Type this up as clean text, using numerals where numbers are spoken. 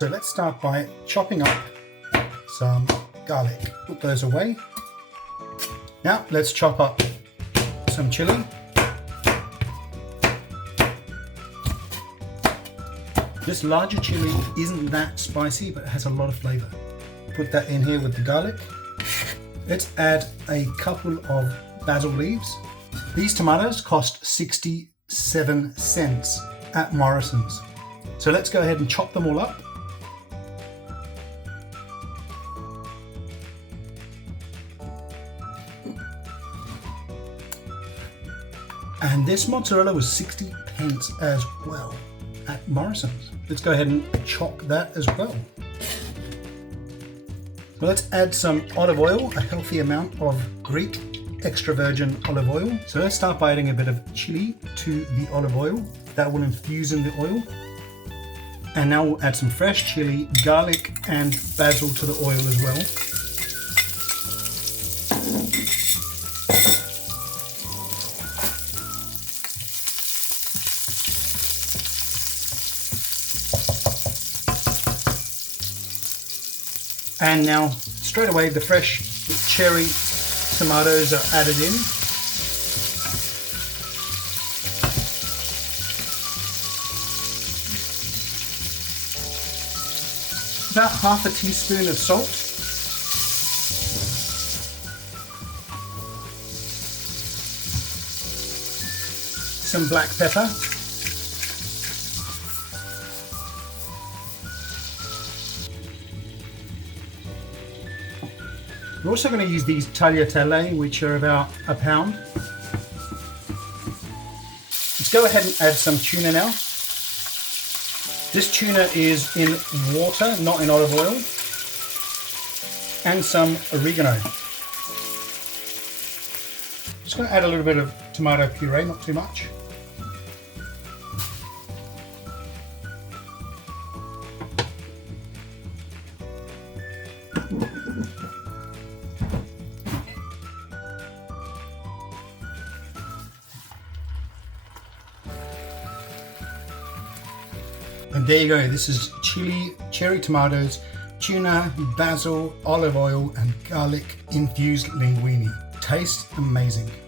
So let's start by chopping up some garlic. Put those away. Now let's chop up some chili. This larger chili isn't that spicy, but it has a lot of flavor. Put that in here with the garlic. Let's add a couple of basil leaves. These tomatoes cost 67 cents at Morrison's. So let's go ahead and chop them all up. And this mozzarella was 60 pence as well at Morrison's. Let's go ahead and chop that as well. Well, let's add some olive oil, a healthy amount of Greek extra virgin olive oil. So let's start by adding a bit of chili to the olive oil. That will infuse in the oil. And now we'll add some fresh chili, garlic and basil to the oil as well. And now straight away the fresh cherry tomatoes are added in. About half a teaspoon of salt. Some black pepper. We're also going to use these tagliatelle, which are about a pound. Let's go ahead and add some tuna now. This tuna is in water, not in olive oil. And some oregano. Just going to add a little bit of tomato puree, not too much. And there you go, this is chili, cherry tomatoes, tuna, basil, olive oil and garlic infused linguine. Tastes amazing.